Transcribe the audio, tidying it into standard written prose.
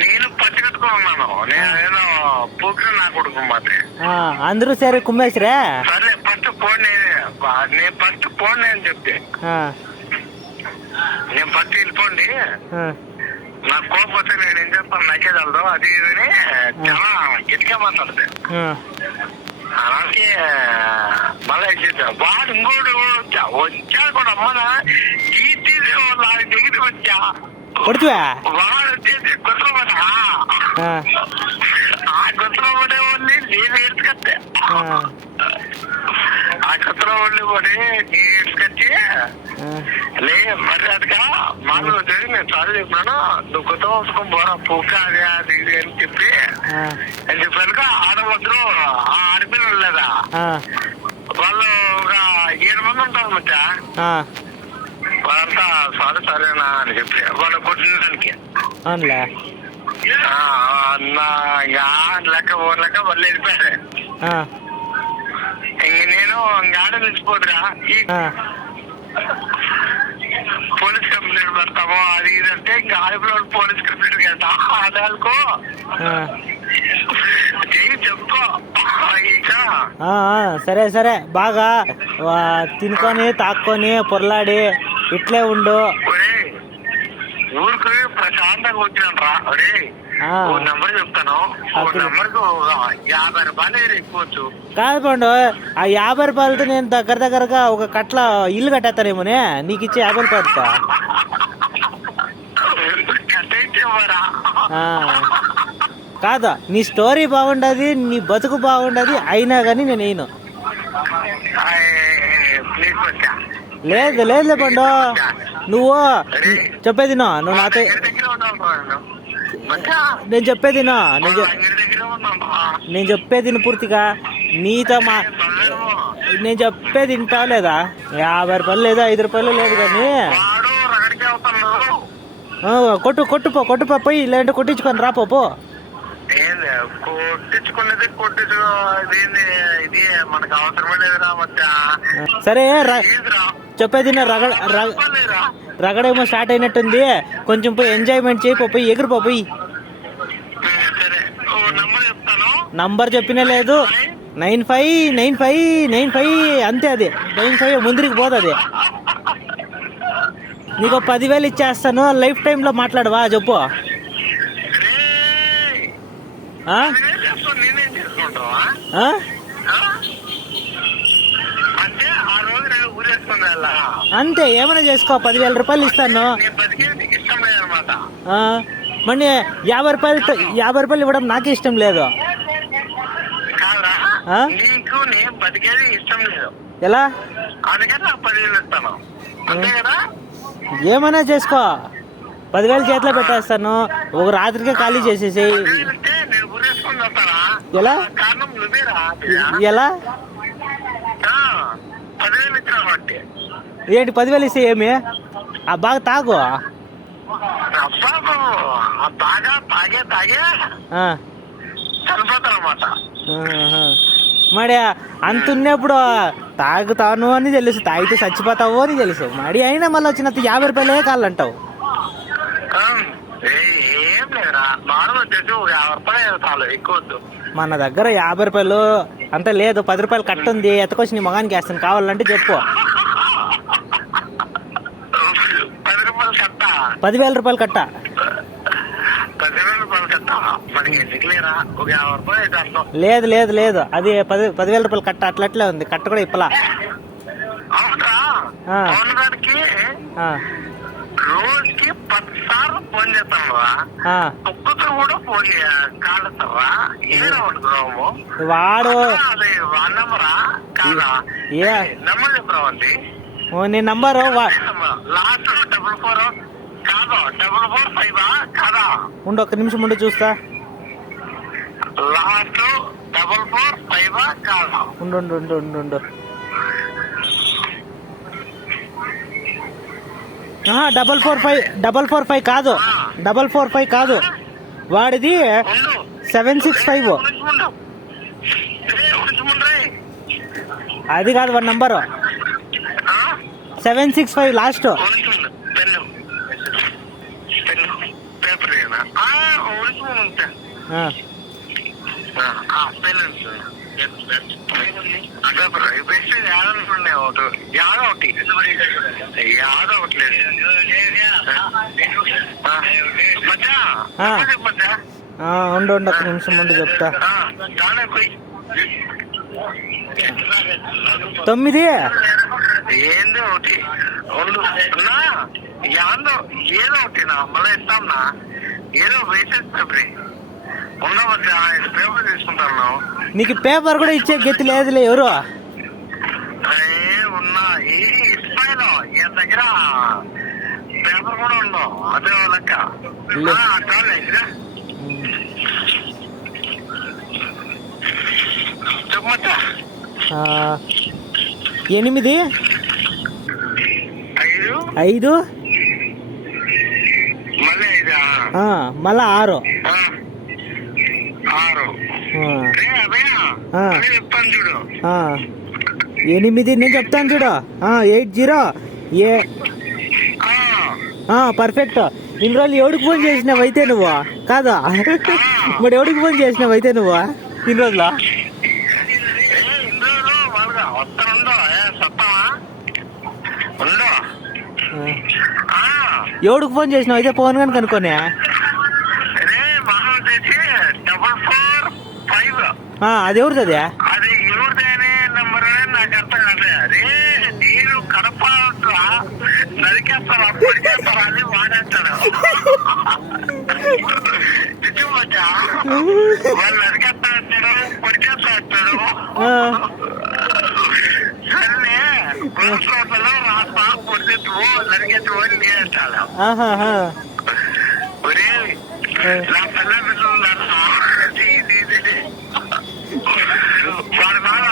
నేను పచ్చి కట్టుకుని ఉన్నాను. నేను పూకి నా కొడుకు మాత్రమే. అందరూ సరే కుమ్మేసిరా. సరే ఫస్ట్ ఫోన్ నేను ఫస్ట్ ఫోన్ అని చెప్తే నేను ఫస్ట్ వెళ్ళిపోండి, నాకు కోపం వస్తే నేను ఏం చెప్తాను నచ్చేదాళ్ళు అది ఇది చాలా గట్టిగా మాట్లాడితే అలాగే మళ్ళీ వాడు ఇంకోడు వచ్చా కూడా అమ్మన తీసి వాళ్ళ దగ్గర వచ్చా వాడు వచ్చేసి గుర్రపడ ఆ గుర్రపడే వాళ్ళని నేను ఏడ్చుకొచ్చా. ఆ గుర్రం వాళ్ళు పడి నేను ఏడ్చుకొచ్చి లే మర్యాదగా మామూలు వచ్చేసి నేను చాలా చెప్పినాను, నువ్వు కొత్త వస్తుకొని పోరా పూక అది అది ఇది అని చెప్పాను. ఆడవద్దు ఆ ఆడపిల్లలు లేదా వాళ్ళు ఒక 7 మంది ఉంటారు మధ్య, వాళ్ళంతా సరేనా అని చెప్పి వాళ్ళు కొట్టడానికి లెక్క ఊర్లెక్క వాళ్ళు వెళ్ళిపోయారు. ఇంక నేను ఆడ నిలిచిపోతురా పోలీస్ కంప్లైంట్ పెడతాము అది ఇది అంటే ఇంకా ఆడపిల్లలు పోలీస్ కంప్లైంట్ కదా ఆడాలకు చెప్పుకో. సరే సరే బాగా తినుకొని తాక్కొని పొరలాడి ఇట్లే ఉండు. ఊరికి ప్రశాంతంగా వచ్చినాను రా. అరే నెంబర్ చెప్తాను, నెంబర్కు 50 రూపాయలు ఎక్కువచ్చు. కాదు పండు, ఆ 50 రూపాయలతో నేను దగ్గరగా ఒక కట్ల ఇల్లు కట్టేస్తానేమోనే నీకు ఇచ్చే 50 రూపాయలతో. కాదు నీ స్టోరీ బాగుండదు, నీ బతుకు బాగుండదు, అయినా కానీ నేను వేయను. లేదు లేదు పండు, నువ్వు చెప్పేది నువ్వు నాతో నేను చెప్పేది పూర్తిగా నీతో నేను చెప్పేది వింటావు లేదా? 50 రూపాయలు లేదు 5 రూపాయలు లేదు కానీ కొట్టుపో పోయి లేదంటే కొట్టించుకొని రాపో. సరే చెప్పేది రగడేమో స్టార్ట్ అయినట్టుంది, కొంచెం పోయి ఎంజాయ్మెంట్ చేయిపోయి ఎగిరిపోయి. నంబర్ చెప్పినా లేదు, 959595 అంతే, అది 95 ముందరికి పోతుంది. నీకు 10,000 ఇచ్చేస్తాను, లైఫ్ టైంలో మాట్లాడవా చెప్పు. అంతే ఏమైనా చేసుకో, 10,000 రూపాయలు ఇస్తాను. మరి 50 రూపాయలు ఇవ్వడం నాకే ఇష్టం లేదు. ఎలా ఏమైనా చేసుకో, 10,000 చేతిలో పెట్టేస్తాను, ఒక రాత్రికే ఖాళీ చేసేసి. ఎలా ఎలా ఏంటి 10,000 ఇస్తే ఏమి? బాగా తాగు. మరి అంత ఉన్నప్పుడు తాగుతాను అని తెలుసు, తాగితే చచ్చిపోతావు అని తెలుసు, మరి అయినా మళ్ళీ వచ్చిన 50 రూపాయలే కావాలంటావు. మన దగ్గర 50 రూపాయలు అంత లేదు, 10 రూపాయలు కట్టుంది, ఎత్తకొచ్చి నీ మగానికి వేస్తాను, కావాలంటే చెప్పు. 10,000 రూపాయలు కట్ట. లేదు లేదు లేదు, అది 10,000 రూపాయలు కట్ట, అట్లట్లే ఉంది, కట్ట కూడా ఇప్పలా. రోజుకి 10 సార్లు ఫోన్ చేస్తాను, ఒక్కరు కూడా ఫోన్ కాలుతావా? వాడు నెంబర్ చెప్పరావండి. నీ నంబరు లాస్ట్ 44 కాదు 445 కాదా? ఉండు ఒక్క నిమిషం ఉండు చూస్తా. లాస్ట్ 445 కాదా? ఉండు ఉండు ఉండు ఉండు ఉండు 445 కాదు, 445 కాదు, వాడిది 765. అది కాదు వాడి నంబరు, 765 లాస్ట్. పేపర్ ఒరిజినల్ ఉంటా పేరెంట్స్ పేపర్ బెస్ట్ యాదవ్ ఒకటి యాదవ్ ఒకటి లేదు మధ్య ఉండు ఒక నిమిషం ముందు చెప్తా. 9 ఏంది ఒకటి ఏదో ఒకటి మళ్ళీ ఇస్తాంనా ఏదో వేసేది పేపర్ ఉండవచ్చా పేపర్ తీసుకుంటాను. నీకు పేపర్ కూడా ఇచ్చే గతి లేదులే ఎవరు ఉన్నా ఇస్తాను ఈయన దగ్గర పేపర్ కూడా ఉండవు అదే లెక్క చెప్పచ్చా 8 5 మళ్ళీ 5 మళ్ళా 6 చెప్తాను చూడు 8 నేను చెప్తాను చూడు 80 పర్ఫెక్ట్. ఇన్ని రోజులు ఎవడికి ఫోన్ చేసినావైతే నువ్వు కాదా? మరి ఎవడికి ఫోన్ చేసినావైతే నువ్వు ఇన్ని రోజులా? ఎవడికి ఫోన్ చేసినావు అయితే ఫోన్ కానీ కనుక్కోనే. అది ఎవరిది? అది ఎవరిదనే నెంబర్ నాకు అర్థం కాదు. అరే నేను కడప నరికేస్తారా పొడికేస్తారా అని వాడేస్తాడు. వాళ్ళు నరికేస్తా అంటాడు పొడికేస్తా అంటాడు. సరే పురుషులు రాస్తా పొడిచెత్తు నరికెత్తు అని నేనేస్తాడు. ఒరే నా పిల్ల పిల్లలు వాడు బాగా